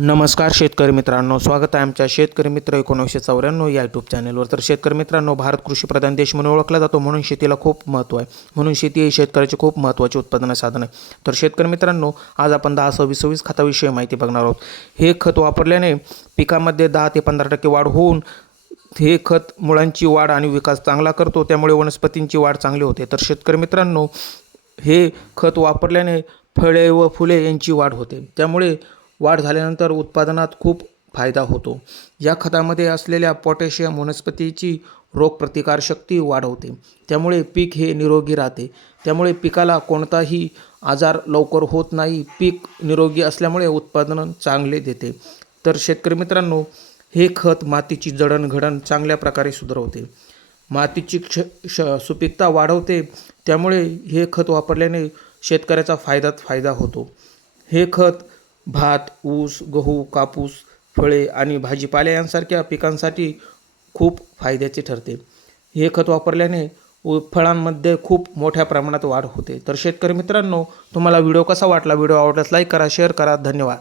नमस्कार शेतकरी मित्रांनो, स्वागत आहे आमच्या शेतकरी मित्र 1994 या यूट्यूब चॅनलवर। तर शेतकरी मित्रांनो, भारत कृषीप्रधान देश म्हणून ओळखला जातो, म्हणून शेतीला खूप महत्त्व आहे। म्हणून शेती ही शेतकऱ्याचे खूप महत्त्वाचे उत्पादन साधन आहे। तर शेतकरी मित्रांनो, आज आपण 10-26 खताविषयी माहिती बघणार आहोत। हे खत वापरल्याने पिकामध्ये 10 ते 15% वाढ होऊन हे खत मुळांची वाढ आणि विकास चांगला करतो, त्यामुळे वनस्पतींची वाढ चांगली होते। तर शेतकरी मित्रांनो, हे खत वापरल्याने फळे व फुले यांची वाढ होते, त्यामुळे वाढ झाल्यानंतर उत्पादनात खूप फायदा होतो। या खतामध्ये असलेल्या पोटॅशियम वनस्पतीची रोगप्रतिकारशक्ती वाढवते, त्यामुळे पीक हे निरोगी राहते। त्यामुळे पिकाला कोणताही आजार लवकर होत नाही। पीक निरोगी असल्यामुळे उत्पादन चांगले देते। तर शेतकरी मित्रांनो, हे खत मातीची जडणघडण चांगल्या प्रकारे सुधारवते, मातीची सुपीकता वाढवते, त्यामुळे हे खत वापरल्याने शेतकऱ्याचा फायदा होतो। हे खत भात, ऊस, गहू, कापूस, फळे आणि भाजीपाला यांसारख्या पिकांसाठी खूप फायद्याचे ठरते। हे खत वापरल्याने फळांमध्ये खूप मोठ्या प्रमाणात वाढ होते। तर शेतकरी मित्रांनो, तुम्हाला व्हिडिओ कसा वाटला? व्हिडिओ आवडल्यास लाईक करा, शेअर करा। धन्यवाद।